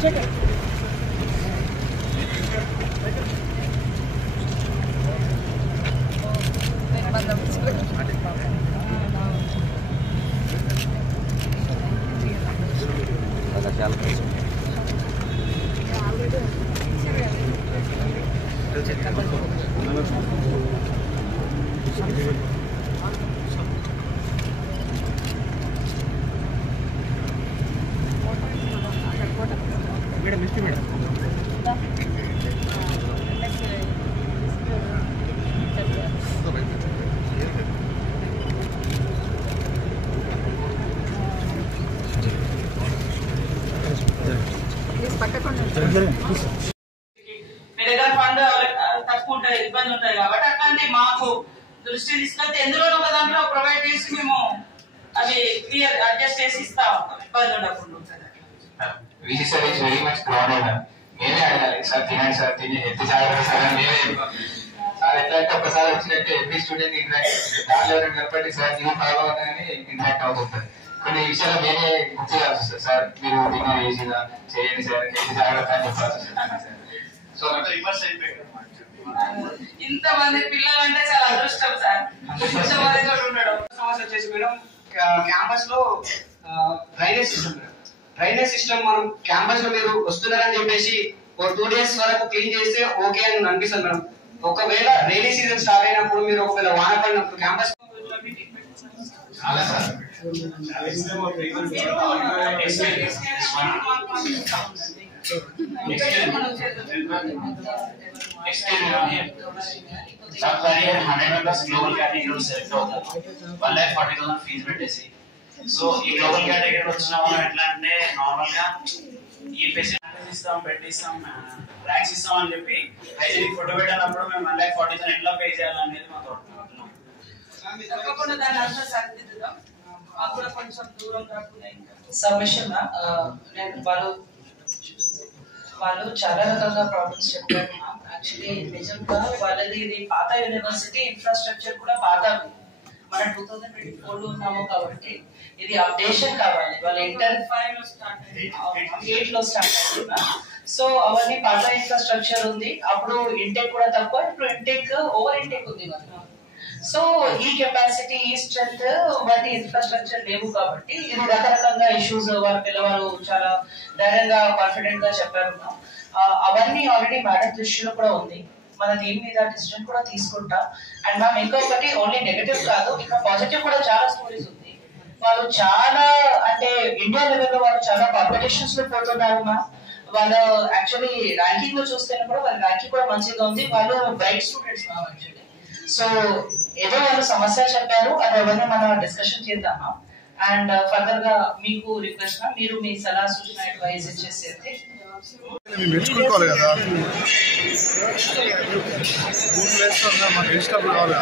Fund తక్కువ ఉంటాయి, ఇబ్బంది ఉంటాయి కాబట్టి అట్లాంటి మాకు దృష్టి తీసుకొస్తే ఎందులో ఒక దాంట్లో ప్రొవైడ్ చేసి మేము అది క్లియర్ అడ్జస్ట్ చేసి ఇస్తాం, ఇబ్బంది ఉండకుండా. మేమే అడగాలి సార్, తినండి సార్, తిని ఎత్తి సాగండి సార్ అని మేమే సార్. ఎట్లా అంటే ఒకసారి వచ్చినట్టు ఎవ్రీ స్టూడెంట్ ఇంటరాక్ట్ దాంట్లో కాబట్టి సార్ ఇది బాగోదని ఇంటరాక్ట్ అవుతుంటుంది. కొన్ని విషయాలు మేమే గుర్తు చేయాల్సి వస్తుంది. సార్ మీరు డిన్నర్ చేసినా చేయండి సార్, ఎత్తి జాగ్రత్త అని చెప్పాల్సి వస్తుంది సార్. సో రివర్స్ అయిపోయాయి. ఇంతమంది పిల్లలు అంటే చాలా అదృష్టం సార్. సమస్య వచ్చేసి మేడం క్యాంపస్ లో డ్రైనేజ్ సిస్టమ్. డ్రైనేజ్ సిస్టమ్ మనం క్యాంపస్ లో మీరు వస్తున్నారని చెప్పేసి ఒక 2 days వరకు క్లీన్ చేస్తే ఓకే అని అనిపిస్తుంది మేడం. ఒకవేళ రైనీ సీజన్ స్టార్ట్ అయినప్పుడు మీరు ఒకవేళ వాన పడినప్పుడు క్యాంపస్ ఫీజు పెట్టేసి సో ఈ గ్లోబల్ కేటగిరీ వచ్చిన వాళ్ళు ఎట్లా అంటే నార్మల్ గా ఈ ఫెసిలిటీస్ ఇస్తాం, పెట్టిస్తాం, ర్యాక్స్ ఇస్తాం అని చెప్పి హైజీనిక్ ఫుడ్ పెట్టినప్పుడు మేము 1,40,000 ఎట్లా పే చేయాలనేది మా తోట సబ్మిషన్ వాళ్ళు చాలా రకాలుగా ప్రాబ్లమ్స్ చెప్పారు. యాక్చువల్లీ నిజంగా వాళ్ళది ఇది పాత యూనివర్సిటీ, ఇన్ఫ్రాస్ట్రక్చర్ కూడా పాత. మనం 2024 లో ఉన్నాము కాబట్టి ఇది అప్డేషన్ కావాలి. వాళ్ళు ఇంటర్ 8 లో స్టార్ట్ అవుతున్నా. సో అవన్నీ పాత ఇన్ఫ్రాస్ట్రక్చర్ ఉంది. అప్పుడు ఇంటేక్ కూడా తక్కువ, ఇప్పుడు ఇంటేక్ ఓవర్ ఇంటేక్ ఉంది మనకు. సో ఈ కెపాసిటీ, ఈ స్ట్రెంత్ వాటి ఇన్ఫ్రాస్ట్రక్చర్ లేవు కాబట్టి ఇది రకరకాలుగా ఇష్యూస్ వాళ్ళ పిల్లవాళ్ళు చాలా ధైర్యంగా కాన్ఫిడెంట్ గా చెప్పారు. అవన్నీ ఆల్రెడీ మేడం దృష్టిలో కూడా ఉంది. మన దీని మీద డిసిజన్ కూడా తీసుకుంటాం. అండ్ మ్యామ్ ఇంకొకటి ఓన్లీ నెగటివ్ కాదు, ఇంకా పాజిటివ్ కూడా చాలా స్టోరీస్ ఉంది. వాళ్ళు చాలా అంటే ఇండియా లెవెల్లో వాళ్ళు చాలా కాంపిటీషన్స్ లో పోతున్నారు మ్యామ్. వాళ్ళు యాక్చువల్లీ ర్యాంకింగ్ లో చూస్తే కూడా వాళ్ళ ర్యాంకింగ్ కూడా మంచిగా ఉంది. వాళ్ళు bright students ma'am actually. So ఏదో వాళ్ళు సమస్య చెప్పారు, అది ఎవరిని మనం డిస్కషన్ చేద్దామా. అండ్ ఫర్దర్ గా మీకు రిక్వెస్ట్ మీరు మీ సలహా సూచన అడ్వైజ్ ఇచ్చేసేది మెచ్చుకోవాలి కదా, బూట్లు వేస్తున్నా మాకు ఇష్టం కావాలి.